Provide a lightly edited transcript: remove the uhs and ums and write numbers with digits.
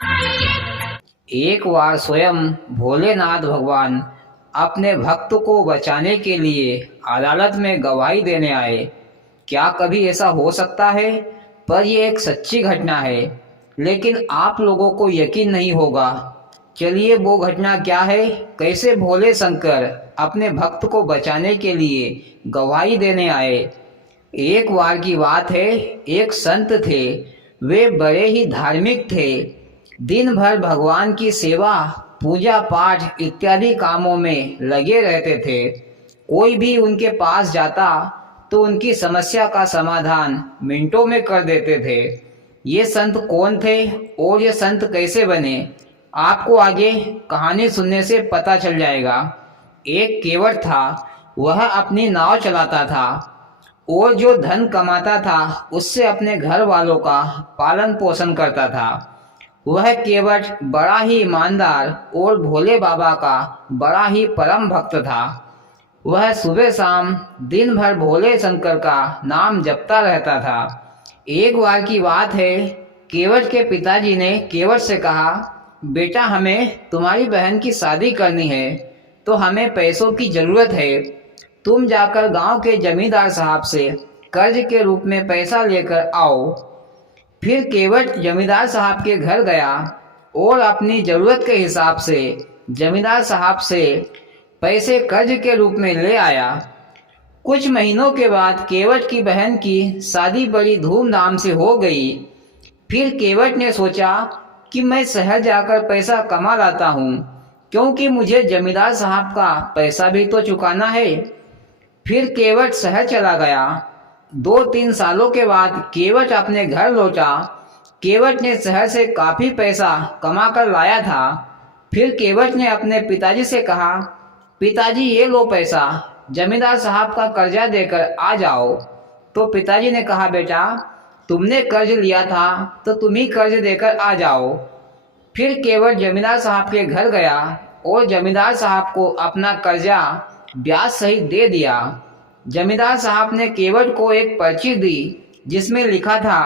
एक बार स्वयं भोलेनाथ भगवान अपने भक्त को बचाने के लिए अदालत में गवाही देने आए। क्या कभी ऐसा हो सकता है? पर यह एक सच्ची घटना है, लेकिन आप लोगों को यकीन नहीं होगा। चलिए वो घटना क्या है, कैसे भोले शंकर अपने भक्त को बचाने के लिए गवाही देने आए। एक बार की बात है, एक संत थे। वे बड़े ही धार्मिक थे। दिन भर भगवान की सेवा, पूजा पाठ इत्यादि कामों में लगे रहते थे। कोई भी उनके पास जाता तो उनकी समस्या का समाधान मिनटों में कर देते थे। ये संत कौन थे और ये संत कैसे बने, आपको आगे कहानी सुनने से पता चल जाएगा। एक केवट था, वह अपनी नाव चलाता था और जो धन कमाता था उससे अपने घर वालों का पालन पोषण करता था। वह केवट बड़ा ही ईमानदार और भोले बाबा का बड़ा ही परम भक्त था। वह सुबह शाम दिन भर भोले शंकर का नाम जपता रहता था। एक बार की बात है, केवट के पिताजी ने केवट से कहा, बेटा हमें तुम्हारी बहन की शादी करनी है, तो हमें पैसों की ज़रूरत है। तुम जाकर गांव के जमींदार साहब से कर्ज के रूप में पैसा लेकर आओ। फिर केवट जमींदार साहब के घर गया और अपनी ज़रूरत के हिसाब से जमींदार साहब से पैसे कर्ज के रूप में ले आया। कुछ महीनों के बाद केवट की बहन की शादी बड़ी धूमधाम से हो गई। फिर केवट ने सोचा कि मैं शहर जाकर पैसा कमा लाता हूँ, क्योंकि मुझे जमींदार साहब का पैसा भी तो चुकाना है। फिर केवट शहर चला गया। 2-3 सालों के बाद केवट अपने घर लौटा। केवट ने शहर से काफ़ी पैसा कमा कर लाया था। फिर केवट ने अपने पिताजी से कहा, पिताजी ये लो पैसा, जमींदार साहब का कर्जा देकर आ जाओ। तो पिताजी ने कहा, बेटा तुमने कर्ज लिया था तो तुम ही कर्ज देकर आ जाओ। फिर केवट जमींदार साहब के घर गया और जमींदार साहब को अपना कर्जा ब्याज सहित दे दिया। जमींदार साहब ने केवट को एक पर्ची दी जिसमें लिखा था,